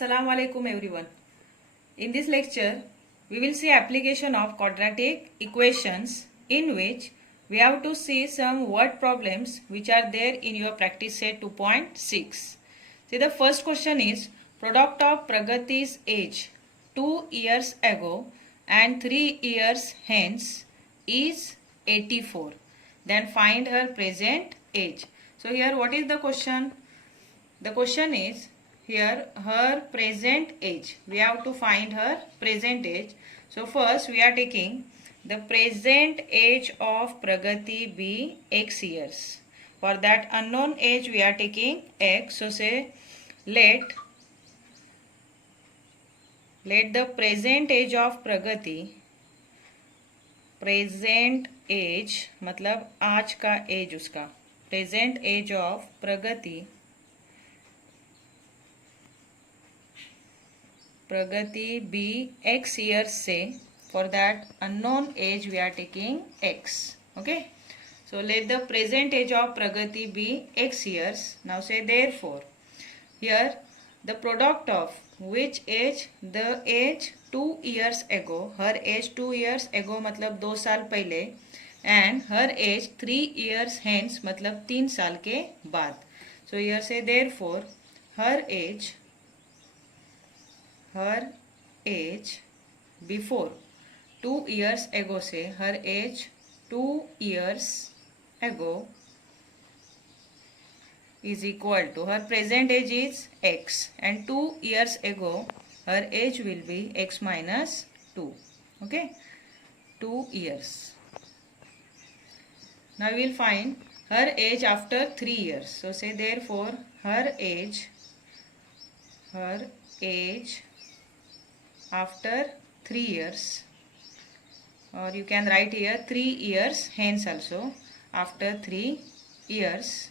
Assalamu alaikum everyone. In this lecture, we will see application of quadratic equations in which we have to see some word problems which are there in your practice set 2.6. See, the first question is product of Pragati's age 2 years ago and 3 years hence is 84. Then find her present age. So here what is the question? The question is here her present age. We have to find her present age. So first we are taking the present age of Pragati be x years. For that unknown age we are taking x. So say let the present age of Pragati, present age मतलब आज का as उसका, present age of Pragati be x years say. For that unknown age we are taking x. Okay, so let the present age of Pragati be x years. Now say therefore here the product of which age, the age 2 years ago, her age 2 years ago मतलब 2 साल पहले, and her age 3 years hence मतलब 3 साल के बाद. So here say therefore her age before 2 years ago से her age 2 years ago is equal to her present age is x and 2 years ago her age will be x minus 2. Okay, 2 years. Now we will find her age after 3 years. So say therefore her age after 3 years, or you can write here 3 years hence also, after 3 years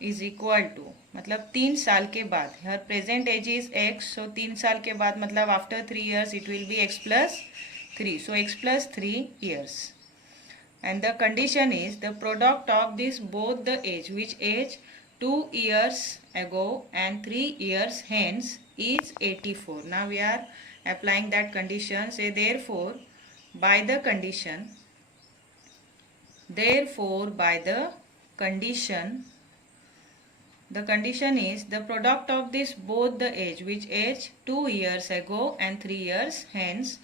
is equal to मतलब 3 साल के बाद. her present age is x, so 3 साल के बाद मतलब after 3 years it will be x plus 3, so x plus 3 years. And the condition is the product of this both the age, which age 2 years ago and 3 years hence is 84. Now we are applying that condition. Say therefore by the condition the condition is the product of this both the age, which age 2 years ago and 3 years hence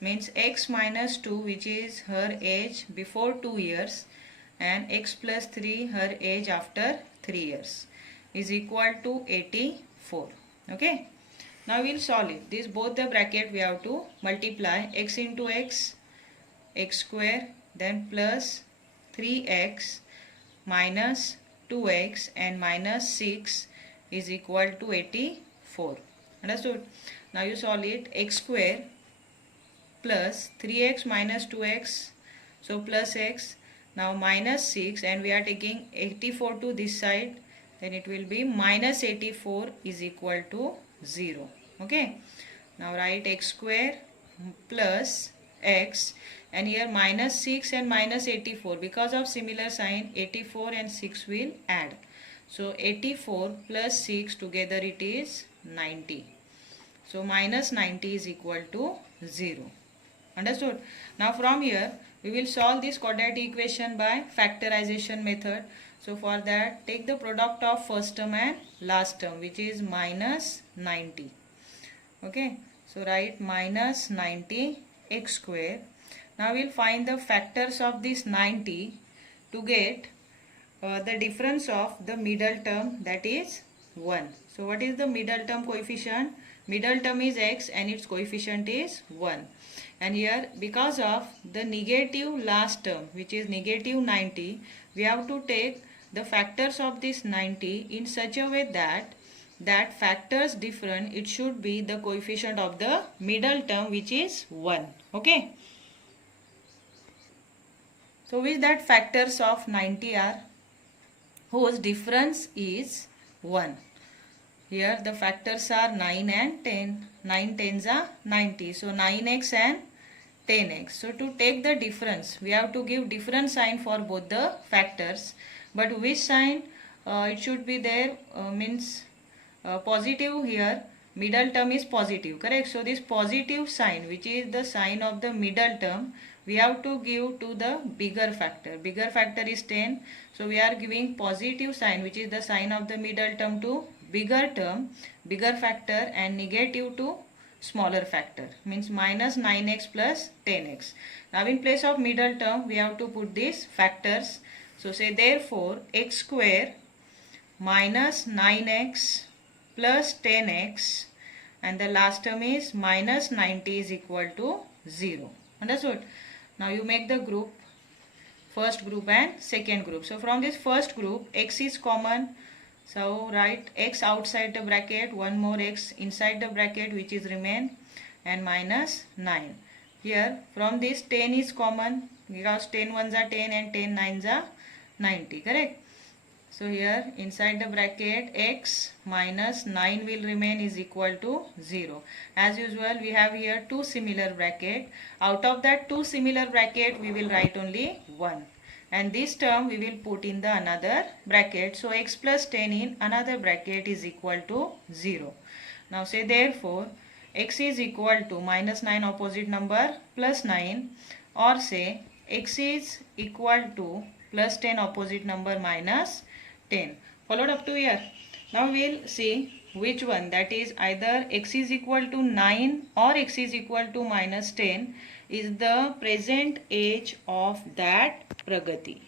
means x minus 2, which is her age before 2 years, and x plus 3 her age after 3 years is equal to 84. Okay, now we will solve it. This both the bracket we have to multiply x into x square, then plus 3x minus 2x and minus 6 is equal to 84. Understood? Now you solve it. X square plus 3x minus 2x, so plus x, now minus 6, and we are taking 84 to this side, then it will be minus 84 is equal to 0. Okay, now write x square plus x, and here minus 6 and minus 84, because of similar sign 84 and 6 will add, so 84 plus 6 together it is 90, so minus 90 is equal to 0. Understood? Now from here we will solve this quadratic equation by factorization method. So for that take the product of first term and last term, which is minus 90. Okay, so write minus 90 x square. Now we will find the factors of this 90 to get the difference of the middle term, that is 1. So what is the middle term coefficient? Middle term is x and its coefficient is 1. And here because of the negative last term, which is negative 90, we have to take the factors of this 90 in such a way that factors different, it should be the coefficient of the middle term, which is 1. Okay, so which that factors of 90 are whose difference is 1. Here the factors are 9 and 10. 9 tens are 90, so 9x and 10x. So to take the difference we have to give different sign for both the factors, but which sign it should be there means positive here middle term is positive, correct? So this positive sign, which is the sign of the middle term, we have to give to the bigger factor. Bigger factor is 10. So we are giving positive sign, which is the sign of the middle term, to bigger term, bigger factor, and negative to smaller factor, means minus 9x plus 10x. Now in place of middle term, we have to put these factors. So say therefore x square minus 9x plus 10x, and the last term is minus 90 is equal to 0. Understood? Now you make the group, first group and second group. So from this first group, x is common. So write x outside the bracket, one more x inside the bracket, which is remain, and minus 9. Here from this 10 is common, because 10 ones are 10 and 10 nines are 90, correct? So here inside the bracket x minus 9 will remain, is equal to 0. As usual, we have here two similar bracket. Out of that two similar bracket, we will write only 1. And this term we will put in the another bracket. So x plus 10 in another bracket is equal to 0. Now say therefore x is equal to minus 9 opposite number plus 9, or say x is equal to plus 10 opposite number minus 10. Followed up to here. Now we will see which one, that is either x is equal to 9 or x is equal to minus 10 is the present age of that Pragati.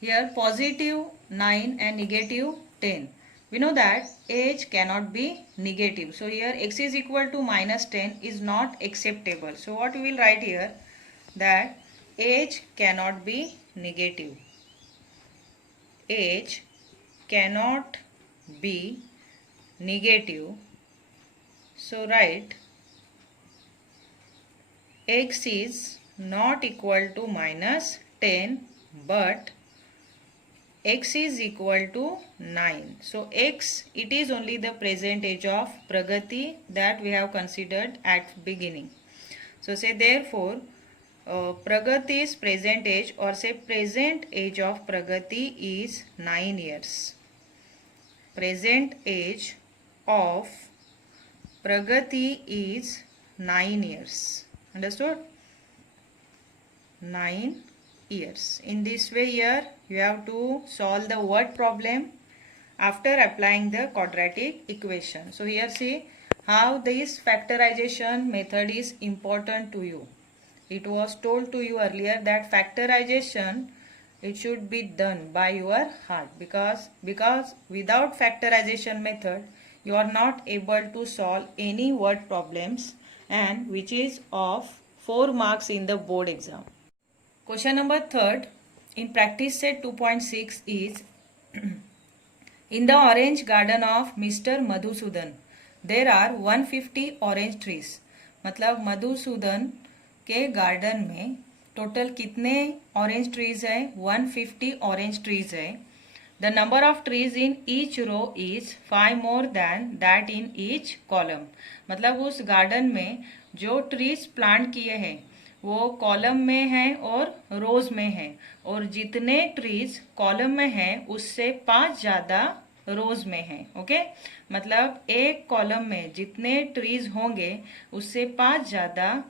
Here positive 9 and negative 10. We know that age cannot be negative. So here x is equal to minus 10 is not acceptable. So what we will write here, that age cannot be negative. Age cannot be negative. So write x is not equal to minus 10, but x is equal to 9. So x, it is only the present age of Pragati that we have considered at beginning. So say therefore Pragati's present age, or say present age of Pragati is 9 years. Present age of Pragati is 9 years. Understood? 9 years. In this way here you have to solve the word problem after applying the quadratic equation. So here see how this factorization method is important to you. It was told to you earlier that factorization, it should be done by your heart, because without factorization method you are not able to solve any word problems, and which is of 4 marks in the board exam. Question number 3rd in practice set 2.6 is in the orange garden of Mr. Madhusudan there are 150 orange trees. मतलब मधुसूदन के garden में total कितने orange trees है? 150 orange trees है. The number of trees in each row is 5 more than that in each column. मतलब उस garden में जो ट्रीज प्लांट किए हैं वो कॉलम में है और रोज में है, और जितने ट्रीज कॉलम में है उससे 5 ज़्यादा रोज में है. ओके मतलब एक कॉलम में जितने ट्रीज होंगे उससे 5 ज़्यादा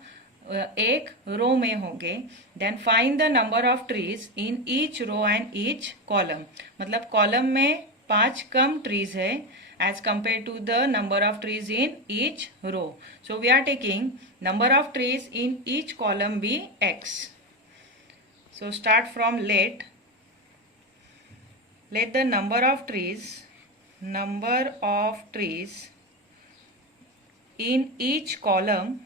एक रो में होंगे. Then find the number of trees in each row and each column. मतलब कॉलम में 5 कम ट्रीज है as compared to the number of trees in each row. So we are taking number of trees in each column be x. So start from let the number of trees in each column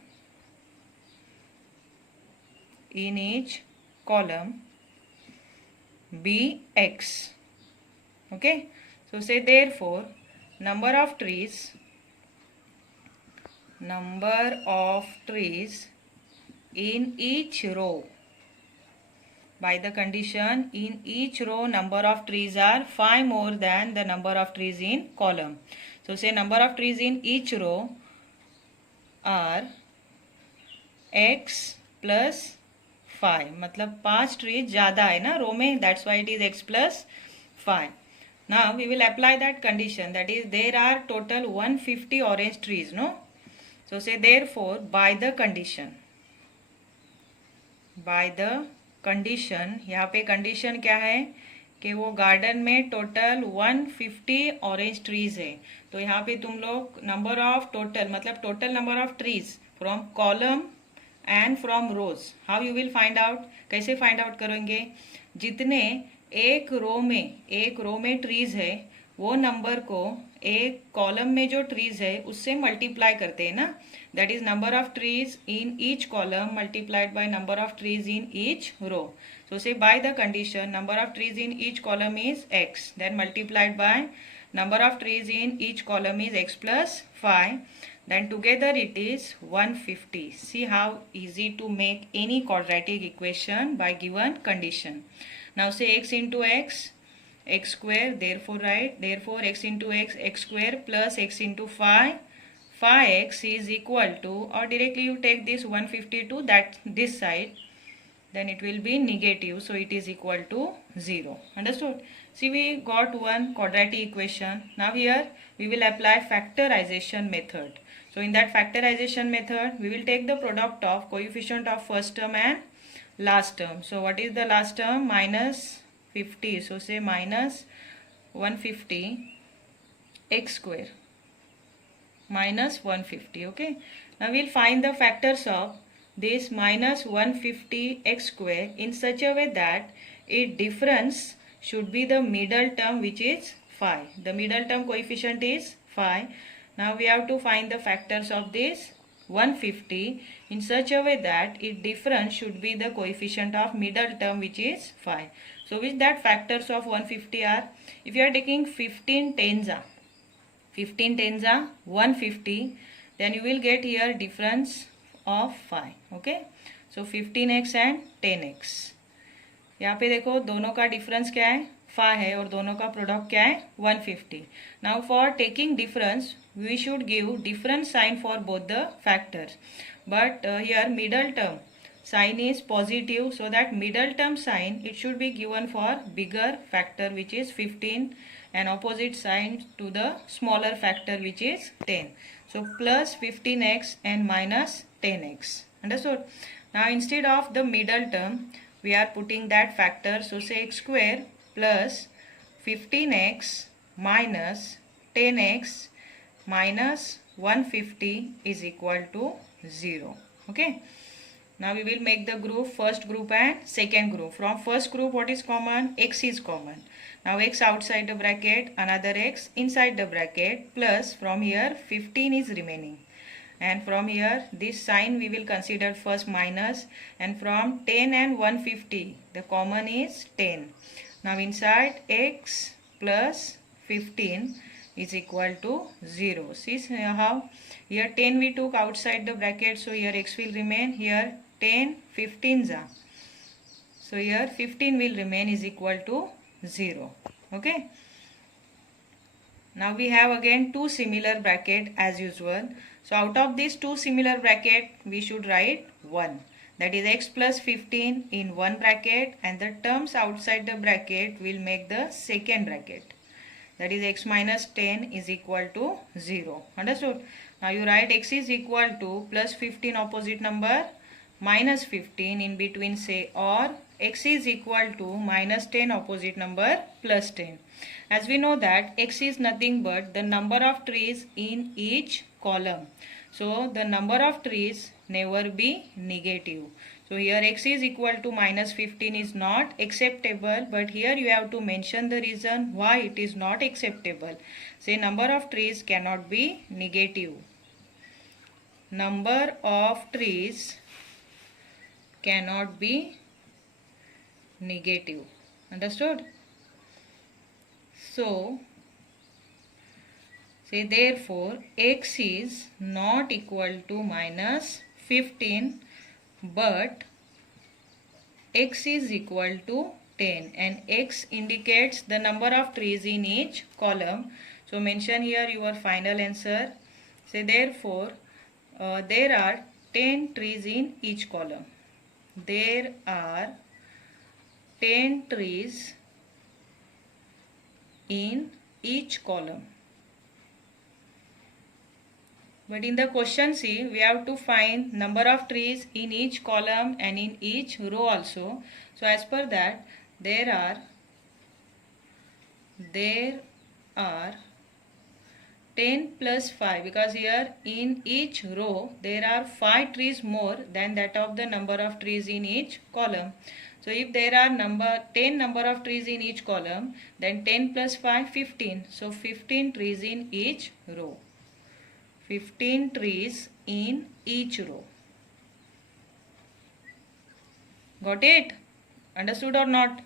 be x. Okay, so say therefore number of trees in each row, by the condition in each row number of trees are 5 more than the number of trees in column. So say number of trees in each row are x plus 5. मतलब 5 trees ज़्यादा है ना रो में, that's why it is x plus 5. Now we will apply that condition, that is there are total 150 orange trees, no? So say therefore by the condition, यहाँ पे condition क्या है कि वो गार्डन में टोटल 150 ऑरेंज ट्रीज है. तो यहाँ पे तुम लोग नंबर ऑफ टोटल मतलब total number of trees from column and from rows, how you will find out, कैसे फाइंड आउट करेंगे, जितने एक रो में ट्रीज है वो नंबर को एक कॉलम में जो ट्रीज है उससे मल्टीप्लाई करते हैं ना. That is number of trees in each column multiplied by number of trees in each row. So say by the condition number of trees in each column is x, then multiplied by number of trees in each column is x plus 5, then together it is 150. See how easy to make any quadratic equation by given condition. Now say x into x square, therefore write therefore x into x square plus x into 5x is equal to, or directly you take this 150 to that this side, then it will be negative, so it is equal to 0. Understood? See, we got one quadratic equation. Now here we will apply factorization method. So in that factorization method we will take the product of coefficient of first term and last term. So what is the last term? Minus 50. So say minus 150 x square minus 150. Okay. Now we will find the factors of this minus 150 x square in such a way that its difference should be the middle term, which is 5. The middle term coefficient is 5. Now we have to find the factors of this 150 in such a way that its difference should be the coefficient of middle term, which is 5. So which that factors of 150 are, if you are taking 15 tens are 150, then you will get here difference of 5. Okay, so 15x and 10x. यहाँ पे देखो दोनों का difference क्या है 5 है और दोनों का प्रोडक्ट क्या है 150. Now for taking difference we should give different sign for both the factors, but here middle term sign is positive, so that middle term sign it should be given for bigger factor, which is 15, and opposite sign to the smaller factor, which is 10. So plus 15x and minus 10x. Understood? Now instead of the middle term we are putting that factor, so say x square plus 15x minus 10x minus 150 is equal to 0. Okay. Now we will make the group first group and second group. From first group what is common? X is common. Now x outside the bracket, another x inside the bracket, plus from here 15 is remaining. And from here this sign we will consider first minus, and from 10 and 150 the common is 10. Now inside x plus 15 is equal to 0. See how here 10 we took outside the bracket, so here x will remain, here 10 15s are, so here 15 will remain is equal to 0. Okay, now we have again two similar bracket as usual. So out of these two similar bracket we should write 1, that is x plus 15 in one bracket, and the terms outside the bracket will make the second bracket, that is x minus 10 is equal to 0. Understood? Now you write x is equal to plus 15 opposite number minus 15 in between, say, or x is equal to minus 10 opposite number plus 10. As we know that x is nothing but the number of trees in each column, so the number of trees never be negative. So here x is equal to minus 15 is not acceptable, but here you have to mention the reason why it is not acceptable. Say number of trees cannot be negative. Number of trees cannot be negative. Understood? So say therefore x is not equal to minus 15, but x is equal to 10, and x indicates the number of trees in each column. So mention here your final answer. Say therefore there are 10 trees in each column. There are 10 trees in each column. But in the question C, we have to find number of trees in each column and in each row also. So as per that, there are 10 plus 5, because here in each row there are 5 trees more than that of the number of trees in each column. So if there are 10 number of trees in each column, then 10 plus 5, 15. So 15 trees in each row. 15 trees in each row. Got it? Understood or not?